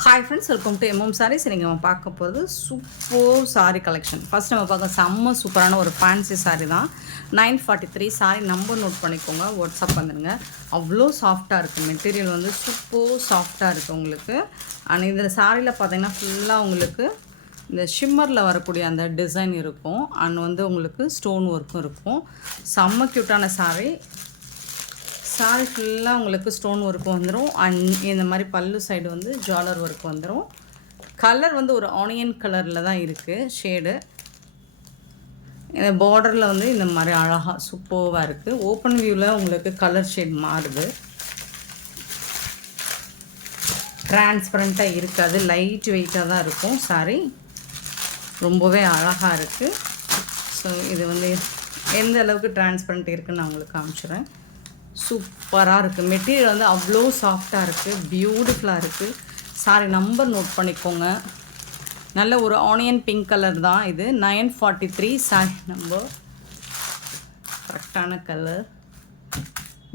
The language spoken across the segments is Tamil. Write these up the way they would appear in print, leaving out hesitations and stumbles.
Hi friends, welcome to MM sarees. நீங்கள் நம்ம பார்க்க போகிறது சூப்பர் சாரீ கலெக்ஷன். ஃபஸ்ட் நம்ம பார்க்க செம்ம சூப்பரான ஒரு ஃபேன்சி சாரீ தான். 943 சாரீ நம்பர் நோட் பண்ணிக்கோங்க, வாட்ஸ்அப் வந்துடுங்க. அவ்வளோ சாஃப்டாக இருக்குது, மெட்டீரியல் வந்து சூப்பர் சாஃப்டாக இருக்குது உங்களுக்கு. அண்ட் இதில் சாரியில் பார்த்தீங்கன்னா ஃபுல்லாக உங்களுக்கு இந்த ஷிம்மரில் வரக்கூடிய அந்த டிசைன் இருக்கும். அண்ட் வந்து உங்களுக்கு ஸ்டோன் ஒர்க்கும் இருக்கும். செம்ம க்யூட்டான சாரீ. சாரி ஃபுல்லாக உங்களுக்கு ஸ்டோன் ஒர்க் வந்துடும். அண்ட் இந்த மாதிரி பல்லு சைடு வந்து ஜாலர் ஒர்க் வந்துடும். கலர் வந்து ஒரு ஆனியன் கலரில் தான் இருக்குது ஷேடு. இந்த பார்டரில் வந்து இந்த மாதிரி அழகாக சூப்பராக இருக்குது. ஓப்பன் வியூவில் உங்களுக்கு கலர் ஷேட் மாறுது. டிரான்ஸ்பரண்ட்டாக இருக்காது, லைட் வெயிட்டாக தான் இருக்கும் சாரி. ரொம்பவே அழகாக இருக்குது. ஸோ இது வந்து எந்த அளவுக்கு டிரான்ஸ்பரண்ட் இருக்குதுன்னு நான் உங்களுக்கு காமிச்சிடுறேன். சூப்பராக இருக்குது. மெட்டீரியல் வந்து அவ்வளோ சாஃப்டாக இருக்குது, பியூட்டிஃபுல்லாக இருக்குது. சாரி நம்பர் நோட் பண்ணிக்கோங்க. நல்ல ஒரு ஆனியன் பிங்க் கலர் தான் இது. 943 சாரி நம்பர். கரெக்டான கலர்,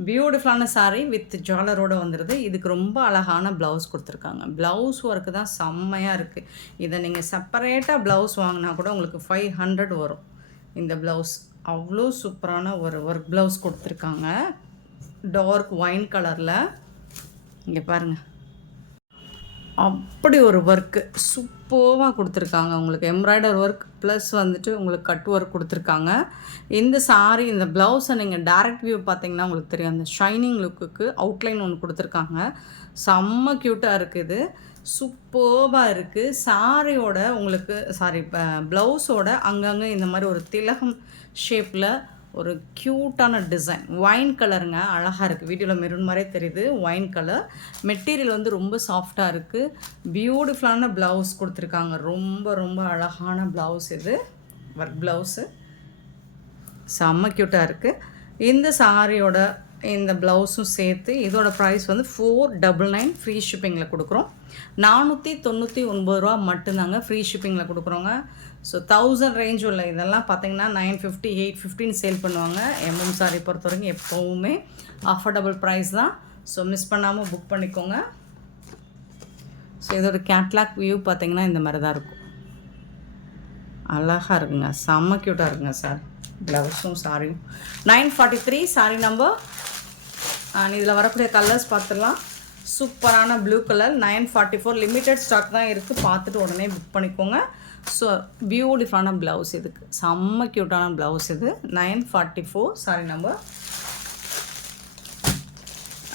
பியூட்டிஃபுல்லான சாரி வித் ஜாலரோடு வந்துடுது. இதுக்கு ரொம்ப அழகான ப்ளவுஸ் கொடுத்துருக்காங்க. ப்ளவுஸ் ஒர்க்கு தான் செம்மையாக இருக்குது. இதை நீங்கள் செப்பரேட்டாக ப்ளவுஸ் வாங்கினா கூட உங்களுக்கு 500 வரும். இந்த ப்ளவுஸ் அவ்வளோ சூப்பரான ஒரு ஒர்க் ப்ளவுஸ் கொடுத்துருக்காங்க. டார்க் ஒயின் கலரில் இங்கே பாருங்கள், அப்படி ஒரு ஒர்க்கு சூப்பராக கொடுத்துருக்காங்க உங்களுக்கு. எம்ப்ராய்டர் ஒர்க் ப்ளஸ் வந்துட்டு உங்களுக்கு கட் ஒர்க் கொடுத்துருக்காங்க. இந்த சாரீ இந்த ப்ளவுஸை நீங்கள் டேரக்ட் வியூ பார்த்தீங்கன்னா உங்களுக்கு தெரியும். அந்த ஷைனிங் லுக்குக்கு அவுட்லைன் ஒன்று கொடுத்துருக்காங்க. செம்ம க்யூட்டாக இருக்குது, சூப்பராக இருக்குது. சாரியோட உங்களுக்கு ப்ளவுஸோட அங்கங்கே இந்த மாதிரி ஒரு திலகம் ஷேப்பில் ஒரு க்யூட்டான டிசைன். ஒயின் கலருங்க, அழகாக இருக்குது. வீடியோவில் மெரூன் மாதிரியே தெரியுது, ஒயின் கலர். மெட்டீரியல் வந்து ரொம்ப சாஃப்டாக இருக்குது. பியூட்டிஃபுல்லான ப்ளவுஸ் கொடுத்துருக்காங்க. ரொம்ப ரொம்ப அழகான ப்ளவுஸ் இது, ஒர்க் ப்ளவுஸு. செம்ம க்யூட்டாக இருக்குது. இந்த சாரியோட இந்த ப்ளவுஸும் சேர்த்து இதோட ப்ரைஸ் வந்து 499 ஃப்ரீ ஷிப்பிங்கில் கொடுக்குறோம். 499 ரூபா மட்டும்தாங்க ஃப்ரீ ஷிப்பிங்கில் கொடுக்குறோங்க. ஸோ 1000 ரேஞ்ச் உள்ள இதெல்லாம் பார்த்தீங்கன்னா 950 850 சேல் பண்ணுவாங்க. எம்எம் சாரி பொறுத்த வரைக்கும் எப்போவுமே அஃபோர்டபுள் ப்ரைஸ் தான். ஸோ மிஸ் பண்ணாமல் புக் பண்ணிக்கோங்க. ஸோ இதோட கேட்லாக் வியூ பார்த்தீங்கன்னா இந்த மாதிரி தான் இருக்கும். அழகாக இருக்குங்க, செம்ம க்யூட்டாக இருக்குங்க சார். ப்ளவுஸும் சாரியும் 943 சாரி நம்பர். அண்ட் இதில் வரக்கூடிய கலர்ஸ் பார்த்துடலாம். சூப்பரான ப்ளூ கலர் 944 லிமிட்டட் ஸ்டாக் தான் இருக்குது. பார்த்துட்டு உடனே புக் பண்ணிக்கோங்க. ஸோ பியூட்டிஃபுல்லான ப்ளவுஸ், இதுக்கு செம்ம க்யூட்டான ப்ளவுஸ் இது. 944 சாரி நம்பர்.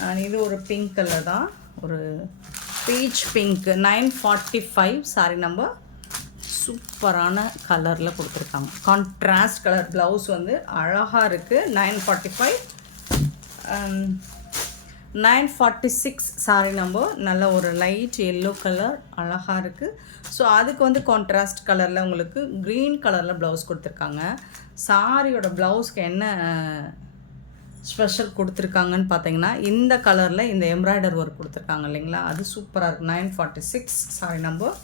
அண்ட் இது ஒரு பிங்க் கலர் தான், ஒரு பீச் பிங்க். 945 sorry number. சூப்பரான கலரில் கொடுத்துருக்காங்க. கான்ட்ராஸ்ட் கலர் ப்ளவுஸ் வந்து அழகாக இருக்குது. 945 946 சாரி நம்பர். நல்ல ஒரு லைட் எல்லோ கலர், அழகாக இருக்குது. ஸோ அதுக்கு வந்து கான்ட்ராஸ்ட் கலரில் உங்களுக்கு க்ரீன் கலரில் ப்ளவுஸ் கொடுத்துருக்காங்க. சாரியோட ப்ளவுஸ்க்கு என்ன ஸ்பெஷல் கொடுத்துருக்காங்கன்னு பார்த்தீங்கன்னா இந்த கலரில் இந்த எம்ப்ராய்டர் ஒர்க் கொடுத்துருக்காங்க இல்லைங்களா, அது சூப்பராக இருக்குது. 946 சாரி நம்பர்.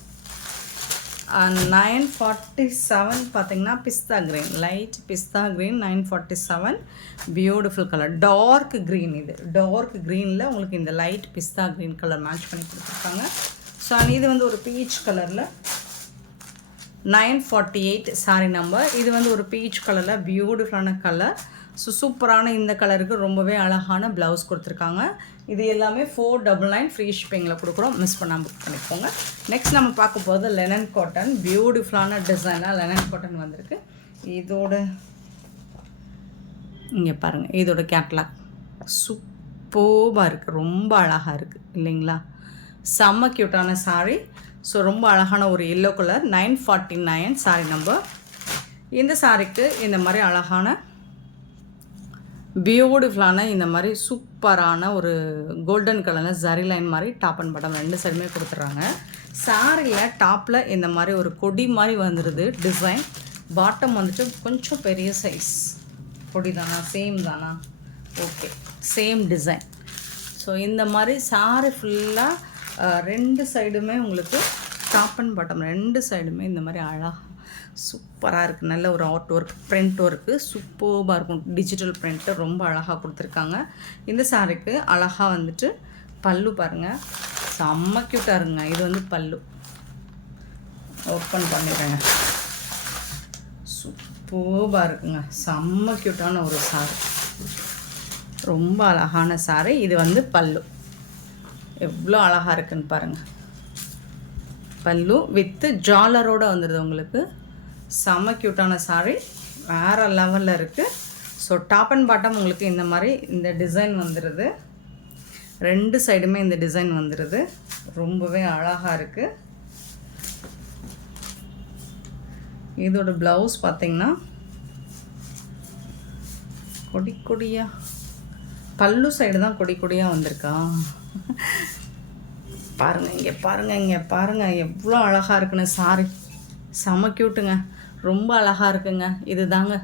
947 பார்த்தீங்கன்னா pista green, light pista green. 947 beautiful colour, dark green. இது டார்க் க்ரீனில் உங்களுக்கு இந்த light pista green colour match பண்ணி கொடுத்துருக்காங்க. ஸோ இது வந்து ஒரு பீச் கலரில் 948 சாரி நம்பர். இது வந்து ஒரு பீச் கலரில் பியூட்டிஃபுல்லான கலர். ஸோ சூப்பரான இந்த கலருக்கு ரொம்பவே அழகான ப்ளவுஸ் கொடுத்துருக்காங்க. இது எல்லாமே 499 ஃப்ரீ ஷிப்பிங்கில் கொடுக்குறோம். மிஸ் பண்ணாமல் புக் பண்ணிக்கோங்க. நெக்ஸ்ட் நம்ம பார்க்க போகிறது லெனன் காட்டன். பியூட்டிஃபுல்லான டிசைனாக லெனன் காட்டன் வந்திருக்கு. இதோட இங்கே பாருங்கள், இதோட கேட்லாக் சூப்பராக இருக்குது, ரொம்ப அழகாக இருக்குது இல்லைங்களா. செம்ம க்யூட்டான சாரி. ஸோ ரொம்ப அழகான ஒரு எல்லோ கலர். 949 sorry number. இந்த சாரிக்கு இந்த மாதிரி அழகான பியூட்டிஃபுல்லான இந்த மாதிரி சூப்பரான ஒரு கோல்டன் கலரில் ஜரி லைன் மாதிரி டாப் அண்ட் பாட்டம் ரெண்டு சைடுமே கொடுத்துட்றாங்க. சாரியில் டாப்பில் இந்த மாதிரி ஒரு கொடி மாதிரி வந்துடுது டிசைன். பாட்டம் வந்துட்டு கொஞ்சம் பெரிய சைஸ். கொடி தானா, சேம் தானா? Okay, same design. ஸோ இந்த மாதிரி சாரி ஃபுல்லாக ரெண்டு சைடுமே உங்களுக்கு டாப் அண்ட் பாட்டம் ரெண்டு சைடுமே இந்த மாதிரி அழகாக சூப்பராக இருக்குது. நல்ல ஒரு ஆர்ட் ஒர்க், பிரிண்ட் ஒர்க்கு சூப்பராக இருக்கும். டிஜிட்டல் பிரிண்ட்டு ரொம்ப அழகாக கொடுத்துருக்காங்க. இந்த சாரிக்கு அழகாக வந்துட்டு பல்லு பாருங்கள், செம்ம க்யூட்டாக இருங்க. இது வந்து பல்லு. ஓப்பன் பண்ணிடுறேங்க. சூப்பராக இருக்குங்க. செம்ம க்யூட்டான ஒரு சாரி. ரொம்ப அழகான சாரி. இது வந்து பல்லு. எவ்வளோ அழகாக இருக்குன்னு பாருங்கள். பல்லு வித்து ஜாலரோடு வந்துடுது உங்களுக்கு. செம்ம க்யூட்டான சாரி. வேறு லெவலில் இருக்குது. ஸோ டாப் அண்ட் பாட்டம் உங்களுக்கு இந்த மாதிரி இந்த டிசைன் வந்துடுது. 2 சைடுமே இந்த டிசைன் வந்துடுது. ரொம்பவே அழகாக இருக்குது. இதோட ப்ளவுஸ் பார்த்திங்கன்னா கொடி கொடியாக, பல்லு சைடு தான் கொடி கொடியாக வந்திருக்கா. பாருங்கள், இங்கே பாருங்கள், இங்கே பாருங்கள் எவ்வளோ அழகாக இருக்குன்னு சாரி. செம க்யூட்டுங்க. ரொம்ப அழகாக இருக்குங்க. இது தாங்க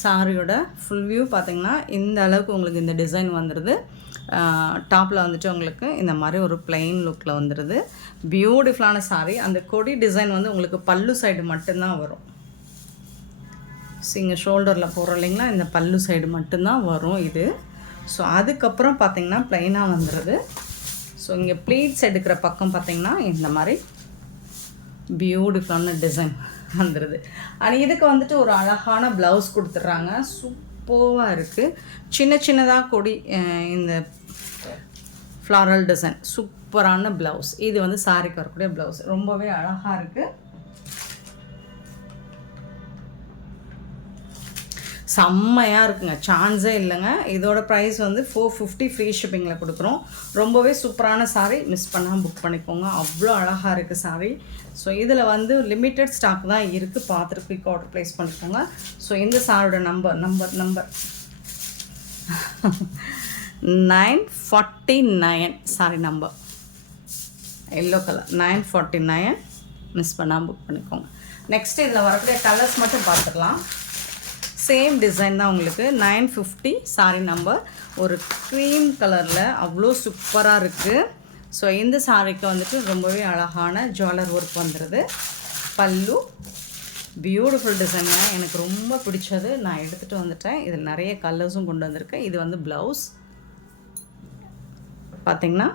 சாரியோட ஃபுல் வியூ. பார்த்திங்கன்னா இந்த அளவுக்கு உங்களுக்கு இந்த டிசைன் வந்துடுது. டாப்பில் வந்துட்டு உங்களுக்கு இந்த மாதிரி ஒரு பிளெயின் லுக்கில் வந்துடுது. பியூட்டிஃபுல்லான சாரி. அந்த கொடி டிசைன் வந்து உங்களுக்கு பல்லு சைடு மட்டும்தான் வரும். ஸோ இங்கே ஷோல்டரில் போடுறோம் இல்லைங்களா, இந்த பல்லு சைடு மட்டும்தான் வரும் இது. ஸோ அதுக்கப்புறம் பார்த்திங்கன்னா ப்ளைனாக வந்துடுது. ஸோ இங்கே ப்ளீட்ஸ் எடுக்கிற பக்கம் பார்த்திங்கன்னா இந்த மாதிரி பியூட்டிஃபுல்லான டிசைன் வந்துடுது. ஆனால் இதுக்கு வந்துட்டு ஒரு அழகான ப்ளவுஸ் கொடுத்துட்றாங்க. சூப்பராக இருக்குது. சின்ன சின்னதாக கொடி இந்த ஃப்ளாரல் டிசைன், சூப்பரான ப்ளவுஸ். இது வந்து சாரிக்கு வரக்கூடிய ப்ளவுஸ். ரொம்பவே அழகாக இருக்குது. செம்மையாக இருக்குங்க. சான்ஸே இல்லைங்க. இதோட ப்ரைஸ் வந்து 450 ஃப்ரீ ஷிப்பிங்கில் கொடுக்குறோம். ரொம்பவே சூப்பரான சாரீ. மிஸ் பண்ணாமல் புக் பண்ணிக்கோங்க. அவ்வளோ அழகாக இருக்குது சாரீ. ஸோ இதில் வந்து லிமிட்டட் ஸ்டாக் தான் இருக்குது. பார்த்துட்டு குயிக் ஆர்டர் ப்ளேஸ் பண்ணிக்கோங்க. ஸோ இந்த சாரோட number 949 sorry number yellow colour 949. Miss பண்ணாமல் புக் பண்ணிக்கோங்க. நெக்ஸ்ட்டு இதில் வரக்கூடிய கலர்ஸ் மட்டும் பார்த்துக்கலாம். சேம் டிசைன் தான் உங்களுக்கு. 950 சாரி நம்பர். ஒரு க்ரீம் கலரில் அவ்வளோ சூப்பராக இருக்குது. ஸோ இந்த சாரிக்கு வந்துட்டு ரொம்பவே அழகான ஜுவல்லர் ஒர்க் வந்துடுது. பல்லு பியூட்டிஃபுல் டிசைன். எனக்கு ரொம்ப பிடிச்சது. நான் எடுத்துகிட்டு வந்துட்டேன். இதில் நிறைய கலர்ஸும் கொண்டு வந்திருக்கேன். இது வந்து ப்ளவுஸ் பார்த்திங்கன்னா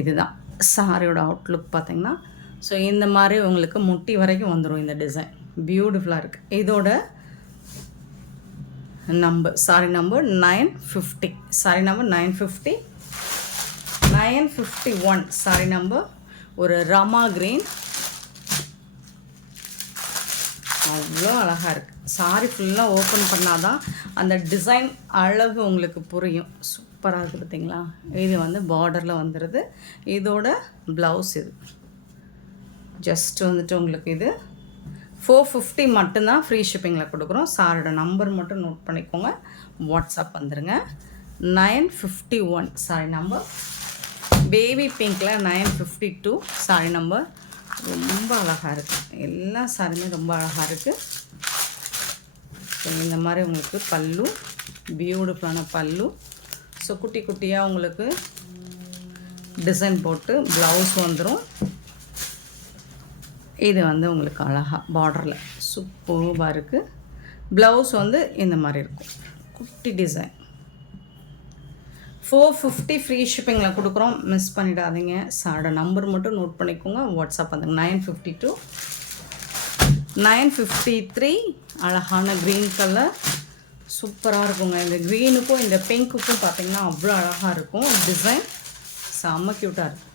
இதுதான் சாரியோட அவுட்லுக் பார்த்திங்கன்னா. ஸோ இந்த மாதிரி உங்களுக்கு முட்டி வரைக்கும் வந்துடும் இந்த டிசைன். பியூட்டிஃபுல்லாக இருக்குது. இதோட number sorry number 950. Sorry number 950. 951 sorry number. ஒரு ராமா கிரீன். அவ்வளோ அழகாக இருக்குது. சாரி ஃபுல்லாக ஓப்பன் பண்ணால் தான் அந்த டிசைன் அழகு உங்களுக்கு புரியும். சூப்பராக இருக்குது பார்த்திங்களா. இது வந்து பார்டரில் வந்துடுது. இதோட ப்ளவுஸ் இது ஜஸ்ட் வந்துட்டு உங்களுக்கு இது 450 மட்டும்தான் ஃப்ரீ ஷிப்பிங்கில் கொடுக்குறோம். சாரோட நம்பர் மட்டும் நோட் பண்ணிக்கோங்க. வாட்ஸ்அப் வந்துடுங்க. 951 சாரி நம்பர். பேபி பிங்க்கில் 952 சாரி நம்பர். ரொம்ப அழகாக இருக்குது. எல்லா சாரியுமே ரொம்ப அழகாக இருக்குது. ஸோ இந்த மாதிரி உங்களுக்கு பல்லு பியூட்டிஃபுல்லான பல்லு. ஸோ குட்டி குட்டியாக உங்களுக்கு டிசைன் போட்டு ப்ளவுஸ் வந்துடும். இது வந்து உங்களுக்கு அழகாக பார்டரில் சூப்பராக இருக்குது. ப்ளவுஸ் வந்து இந்த மாதிரி இருக்கும். குட்டி டிசைன். 450 ஃப்ரீ ஷிப்பிங்கில் கொடுக்குறோம். மிஸ் பண்ணிடாதீங்க. சாரோட நம்பர் மட்டும் நோட் பண்ணிக்கோங்க. வாட்ஸ்அப் வந்துங்க. 952 953 அழகான க்ரீன் கலர். சூப்பராக இருக்குங்க. இந்த க்ரீனுக்கும் இந்த பிங்க்குக்கும் பார்த்திங்கன்னா அவ்வளோ அழகாக இருக்கும். டிசைன் செம்ம க்யூட்டாக இருக்குது.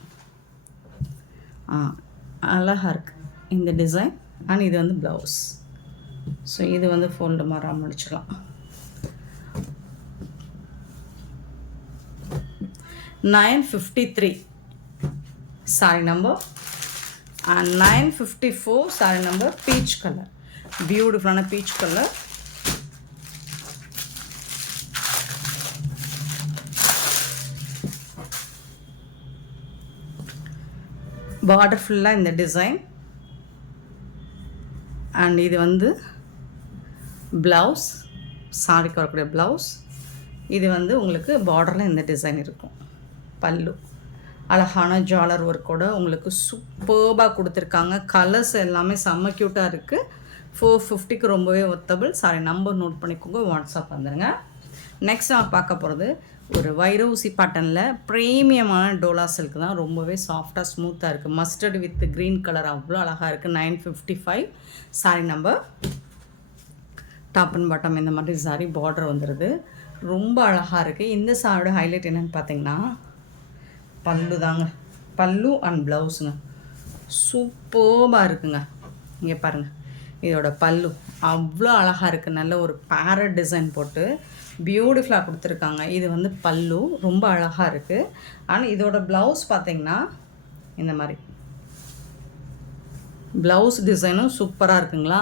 அழகாக இருக்குது இந்த டிசைன். அண்ட் இது வந்து ப்ளவுஸ். ஸோ இது வந்து ஃபோல்டு மாறாமல் முடிச்சிடலாம். 953 sorry number. And 954 sorry number. Peach colour. பியூட்டிஃபுல்லான பீச் கலர். பார்டர் ஃபுல்லாக இந்த டிசைன். அண்ட் இது வந்து ப்ளவுஸ். சாரிக்கு வரக்கூடிய ப்ளவுஸ். இது வந்து உங்களுக்கு பார்டரில் இந்த டிசைன் இருக்கும். பல்லு அழகான ஜாலர் ஒர்க்கோட உங்களுக்கு சூப்பர்பாக கொடுத்துருக்காங்க. கலர்ஸ் எல்லாமே செம்ம க்யூட்டாக இருக்குது. 450க்கு ரொம்பவே ஒர்த்தபிள். சாரி நம்பர் நோட் பண்ணிக்கோங்க. வாட்ஸ்அப் வந்துடுங்க. நெக்ஸ்ட் நான் பார்க்க போகிறது ஒரு வைரூசி பேட்டர்னில் ப்ரீமியமான டோலா சில்க் தான். ரொம்பவே சாஃப்டாக ஸ்மூத்தாக இருக்குது. மஸ்டர்ட் வித் க்ரீன் கலர் அவ்வளோ அழகாக இருக்குது. 955 sorry number. Top and bottom இந்த மாதிரி சாரி பார்டர் வந்துடுது. ரொம்ப அழகாக இருக்குது. இந்த சாரியோட ஹைலைட் என்னென்னு பார்த்தீங்கன்னா பல்லு தாங்க. பல்லு அண்ட் ப்ளவுஸுங்க சூப்பர்பாக இருக்குங்க. இங்கே பாருங்கள், இதோட பல்லு அவ்வளோ அழகாக இருக்குது. நல்ல ஒரு பேரட் டிசைன் போட்டு பியூட்டிஃபுல்லாக கொடுத்துருக்காங்க. இது வந்து பல்லு ரொம்ப அழகாக இருக்குது. ஆனால் இதோட ப்ளவுஸ் பார்த்திங்கன்னா இந்த மாதிரி ப்ளவுஸ் டிசைனும் சூப்பராக இருக்குங்களா,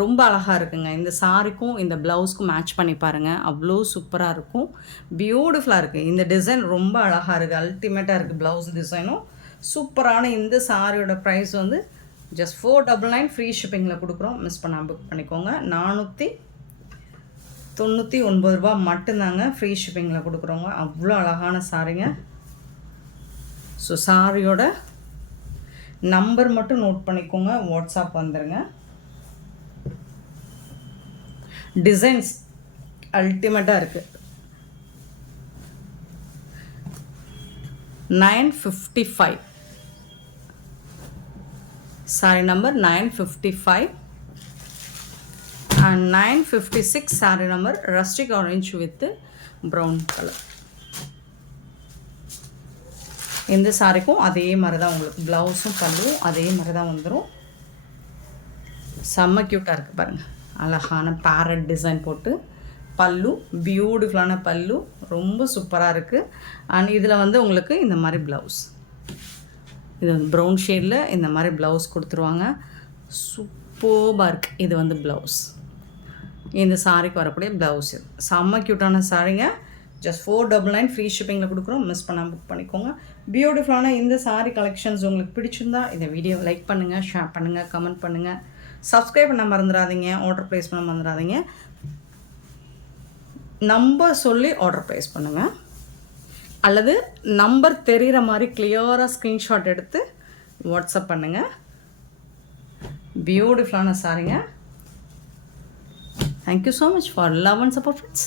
ரொம்ப அழகாக இருக்குங்க. இந்த சாரிக்கும் இந்த ப்ளவுஸ்க்கும் மேட்ச் பண்ணி பாருங்கள், அவ்வளோ சூப்பராக இருக்கும். பியூட்டிஃபுல்லாக இருக்குது. இந்த டிசைன் ரொம்ப அழகாக இருக்குது. அல்டிமேட்டாக இருக்குது. ப்ளவுஸ் டிசைனும் சூப்பரான இந்த சாரியோட ப்ரைஸ் வந்து ஜஸ்ட் 499 ஃப்ரீ ஷிப்பிங்கில் கொடுக்குறோம். மிஸ் பண்ணாமல் புக் பண்ணிக்கோங்க. 499 ரூபா மட்டும்தாங்க ஃப்ரீ ஷிப்பிங்கில் கொடுக்குறோங்க. அவ்வளோ அழகான சாரிங்க. ஸோ சாரியோட நம்பர் மட்டும் நோட் பண்ணிக்கோங்க. வாட்ஸ்அப் வந்துடுங்க. டிசைன்ஸ் அல்டிமேட்டாக இருக்குது. 955 sorry number 955 and 956 saree number rustic orange with brown color. இந்த சாரிக்கும் அதே மாதிரி தான் உங்களுக்கு ப்ளவுஸும் பல்லும் அதே மாதிரி தான் வந்துடும். செம்ம க்யூட்டாக இருக்குது பாருங்கள். அழகான பேரட் டிசைன் போட்டு பல்லு பியூட்டிஃபுல்லான பல்லு ரொம்ப சூப்பராக இருக்குது. அண்ட் இதில் வந்து உங்களுக்கு இந்த மாதிரி ப்ளவுஸ், இது வந்து ப்ரௌன் ஷேடில் இந்த மாதிரி ப்ளவுஸ் கொடுத்துருவாங்க. சூப்பராக இருக்குது. இது வந்து ப்ளவுஸ், இந்த சாரிக்கு வரக்கூடிய ப்ளவுஸ். இது செம்ம க்யூட்டான சாரிங்க. ஜஸ்ட் 499 ஃப்ரீ ஷிப்பிங்கில் கொடுக்குறோம். மிஸ் பண்ணாமல் புக் பண்ணிக்கோங்க. பியூட்டிஃபுல்லான இந்த சாரி கலெக்ஷன்ஸ் உங்களுக்கு பிடிச்சிருந்தா இந்த வீடியோ லைக் பண்ணுங்கள், ஷேர் பண்ணுங்கள், கமெண்ட் பண்ணுங்கள், சப்ஸ்கிரைப் பண்ண மறந்துடாதீங்க, ஆர்டர் ப்ளேஸ் பண்ண மறந்துடாதீங்க. நம்பர் சொல்லி ஆர்டர் ப்ளேஸ் பண்ணுங்கள், அல்லது நம்பர் தெரிகிற மாதிரி கிளியராக ஸ்க்ரீன்ஷாட் எடுத்து வாட்ஸ்அப் பண்ணுங்கள். பியூட்டிஃபுல்லான சாரிங்க. Thank you so much for love and support, friends.